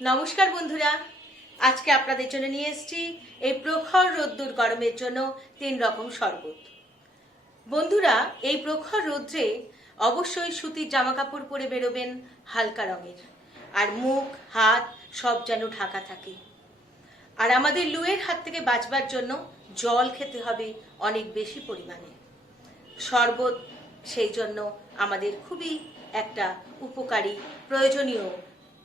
নমস্কার বন্ধুরা। আজকে আপনাদের জন্য নিয়ে এসেছি এই প্রখর রোদ্দুর গরমের জন্য তিন রকম শরবত। বন্ধুরা, এই প্রখর রৌদ্রে অবশ্যই সুতির জামা কাপড় পরে বেরোবেন হালকা রঙের। আর মুখ, হাত সব যেন ঢাকা থাকে। আর আমাদের লুয়ের হাত থেকে বাঁচবার জন্য জল খেতে হবে অনেক বেশি পরিমাণে। শরবত সেই জন্য আমাদের খুবই একটা উপকারী, প্রয়োজনীয়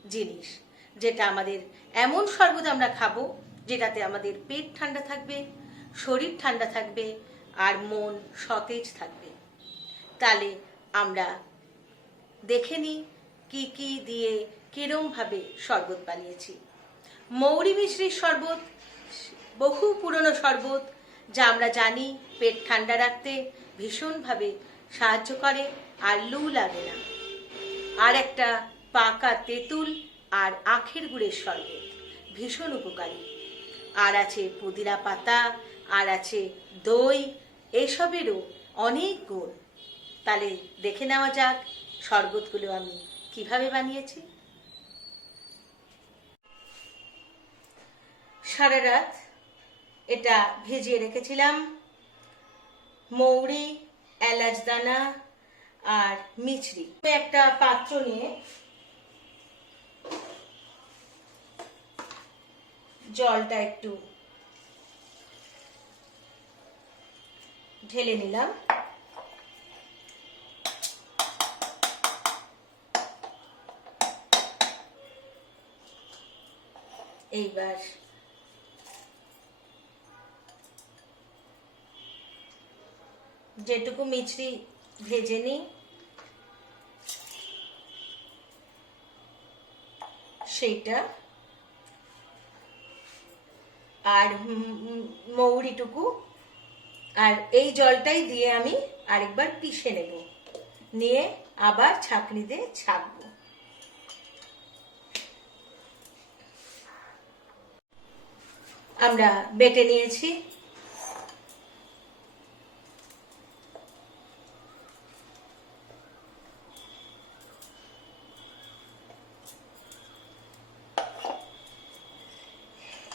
জিনিস। যেটা আমাদের এমন শরবত আমরা খাব যেটাতে আমাদের পেট ঠান্ডা থাকবে, শরীর ঠান্ডা থাকবে আর মন সতেজ থাকবে। তাহলে আমরা দেখে নিই কী কী দিয়ে কিরমভাবে শরবত বানিয়েছি। মৌরি মিশ্রির শরবত, বহু পুরনো শরবত যা আমরা জানি পেট ঠান্ডা রাখতে ভীষণভাবে সাহায্য করে আর লু লাগে না। আর একটা পাকা তেঁতুল আর আখের গুড়ের শরবত ভীষণ উপকারী। আর আছে পুদিনা পাতা, আর আছে দই, এসবেরও অনেক গুণ। তাহলে দেখে নেওয়া যাক শরবতগুলো আমি কীভাবে বানিয়েছি। সারা রাত এটা ভিজিয়ে রেখেছিলাম। মৌরি, এলাচ দানা আর মিছরি। একটা পাত্র নিয়ে জলটা একটু ঢেলে নিলাম। এইবার যেটুকু মিছরি ভেজে নিই সেইটা আর মৌরিটুকু। আর এই জলটাই দিয়ে আমি আরেকবার পিষে নেব। নিয়ে আবার ছাঁকনি দিয়ে ছাঁকবো। আমরা বেটে নিয়েছি।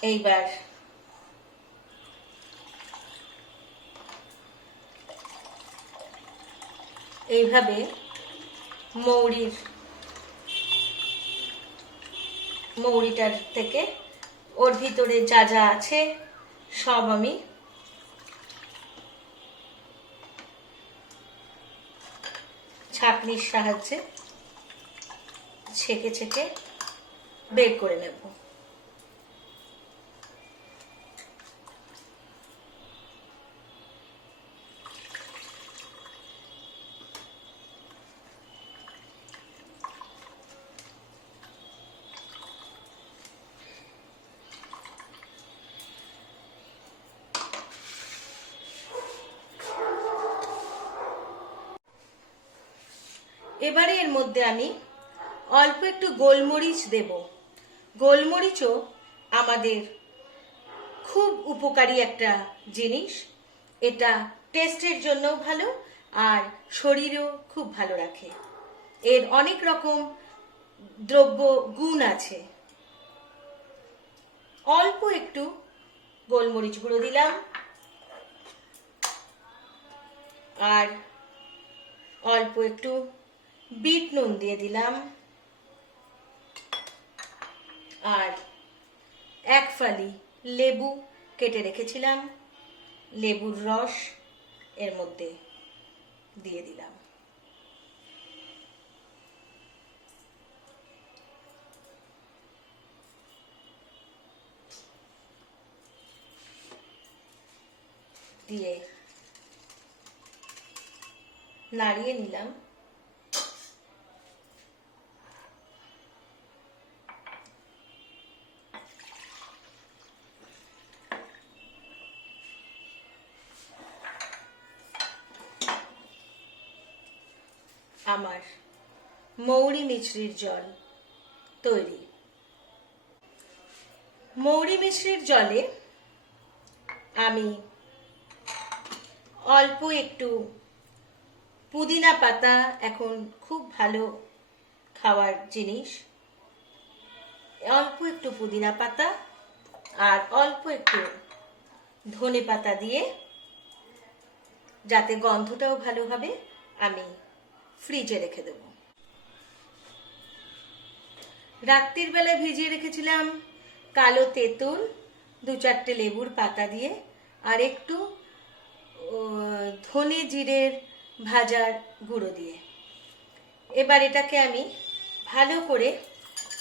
এইবার এইভাবে মৌরির, মৌরিটার থেকে ওর ভিতরে যা যা আছে সব আমি ছাঁকনির সাহায্যে ছেঁকে ছেঁকে বের করে নেব। এবারে এর মধ্যে আমি অল্প একটু গোলমরিচ দেব। গোলমরিচও আমাদের খুব উপকারী একটা জিনিস। এটা টেস্টের জন্য ভালো আর শরীরও খুব ভালো রাখে। এর অনেক রকম দ্রব্য গুণ আছে। অল্প একটু গোলমরিচ গুঁড়ো দিলাম। আর অল্প একটু বিট নুন দিয়ে দিলাম। আর এক ফালি লেবু কেটে রেখেছিলাম। লেবুর রস এর মধ্যে দিয়ে দিলাম। দিয়ে নাড়িয়ে নিলাম। আমার মৌরি মিছরির জল তৈরি। মৌরি মিছরির জলে আমি অল্প একটু পুদিনা পাতা এখন খুব ভালো খাওয়ার জিনিস। অল্প একটু পুদিনা পাতা আর অল্প একটু ধনে পাতা দিয়ে যাতে গন্ধটাও ভালো হবে, আমি ফ্রিজে রেখে দেব। রাত্রির বেলা ভিজিয়ে রেখেছিলাম কালো তেঁতুল, দু চারটে লেবুর পাতা দিয়ে, আর একটু ধনে জিরের ভাজার গুঁড়ো দিয়ে। এবার এটাকে আমি ভালো করে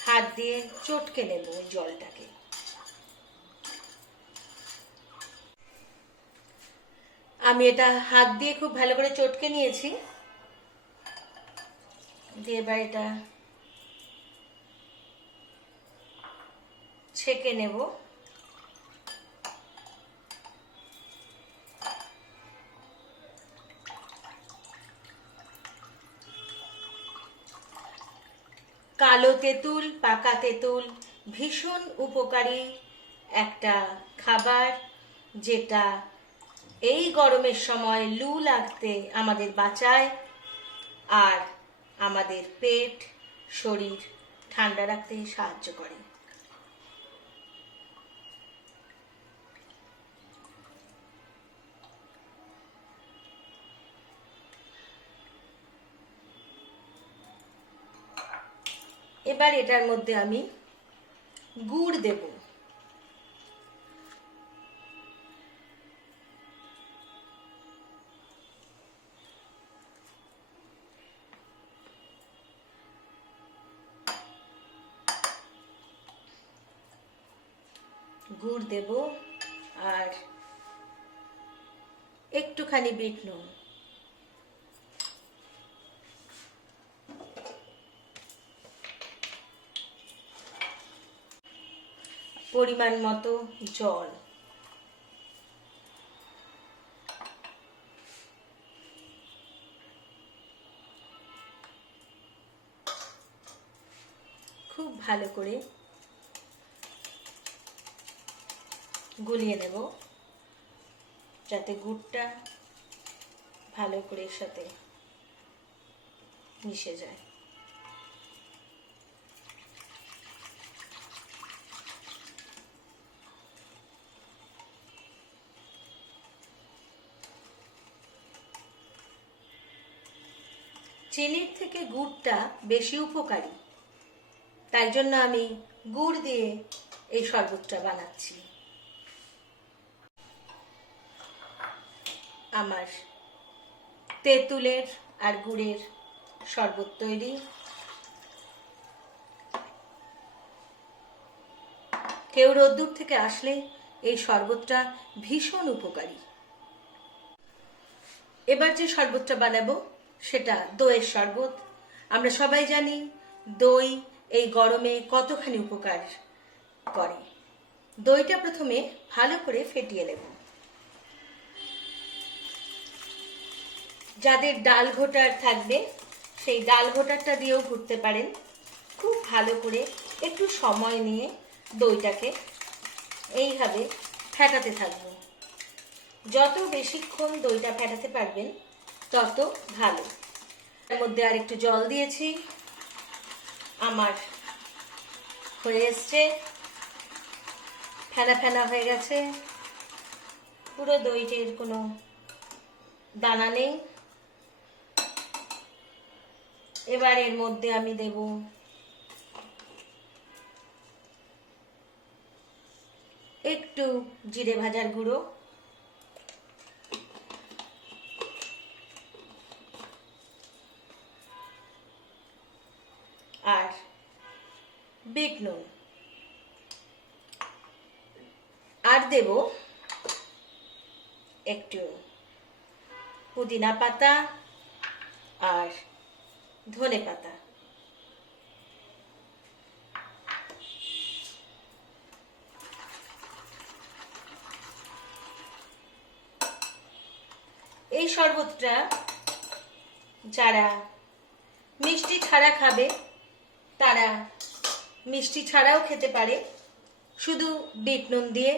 হাত দিয়ে চটকে নেব ওই জলটাকে। আমি এটা হাত দিয়ে খুব ভালো করে চটকে নিয়েছি। দিয়ে এটা ছেঁকে নেব। কালো তেঁতুল, পাকা তেঁতুল, ভীষণ উপকারী একটা খাবার যেটা এই গরমের সময় লু লাগতে আমাদের বাঁচায়। আর আমাদের পেট শরীর ঠান্ডা রাখতে সাহায্য করে। এবার এটার মধ্যে আমি গুড় দেব। গুড় দেব আর একটুখানি বিট নুন। পরিমাণ মতো জল। খুব ভালো করে গুলিয়ে নেব যাতে গুড়টা ভালো করে সাথে মিশে যায়। চিনির থেকে গুড়টা বেশি উপকারী, তাই জন্য আমি গুড় দিয়ে এই শরবতটা বানাচ্ছি। আমার। তেঁতুলের আর গুড়ের শরবত তৈরি। কেউ রোদ্দুর থেকে আসলে এই শরবতটা ভীষণ উপকারী। এবার যে শরবতটা বানাবো, সেটা দইয়ের শরবত। আমরা সবাই জানি, দই এই গরমে কতখানি উপকার করে। দইটা প্রথমে ভালো করে ফেটিয়ে নেব। যাদের ডাল ঘোটার থাকবে, সেই ডাল ঘোটারটা দিয়েও ঘুরতে পারেন। খুব ভালো করে একটু সময় নিয়ে দইটাকে এইভাবে ফেটাতে থাকব। যত বেশিক্ষণ দইটা ফেটাতে পারবেন, তত ভালো। এর মধ্যে আর একটু জল দিয়েছি। আমার হয়ে এসছে। ফেনা ফেনা হয়ে গেছে। পুরো দইটির কোনো দানা নেই। এবার এর মধ্যে আমি দেব একটু জিরে ভাজার গুঁড়ো। আর বিট নুন। আর দেব একটু পুদিনা পাতা আর ধনে পাতা। এই শরবতটা যারা মিষ্টি ছাড়া খাবে, তারা মিষ্টি ছাড়াও খেতে পারে। শুধু বিট নুন দিয়ে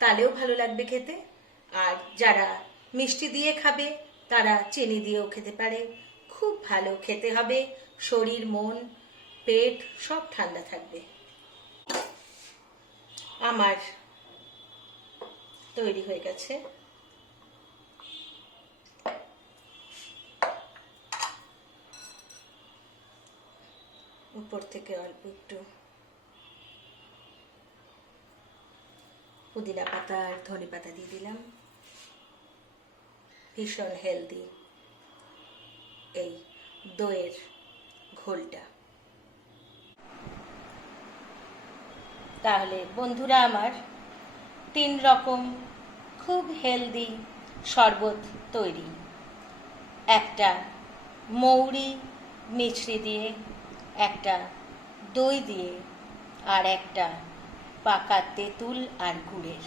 তাহলেও ভালো লাগবে খেতে। আর যারা মিষ্টি দিয়ে খাবে, তারা চিনি দিয়েও খেতে পারে। খুব ভালো খেতে হবে। শরীর, মন, পেট সব ঠান্ডা থাকবে। আমার তৈরি হয়ে গেছে। উপর থেকে অল্প একটু পুদিনা পাতা আর ধনে পাতা দিয়ে দিলাম। ভীষণ হেলদি এই দইয়ের ঘোলটা। তাহলে বন্ধুরা আমার, তিন রকম খুব হেলদি শরবত তৈরি। একটা মৌরি মিছরি দিয়ে, একটা দই দিয়ে, আর একটা পাকা তেঁতুল আর গুড়ের।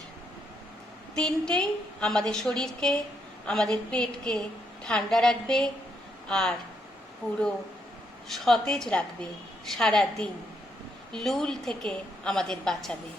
তিনটেই আমাদের শরীরকে, আমাদের পেটকে ঠান্ডা রাখবে আর পুরো সতেজ রাখবে সারা দিন লুল থেকে আমাদের বাঁচাবে।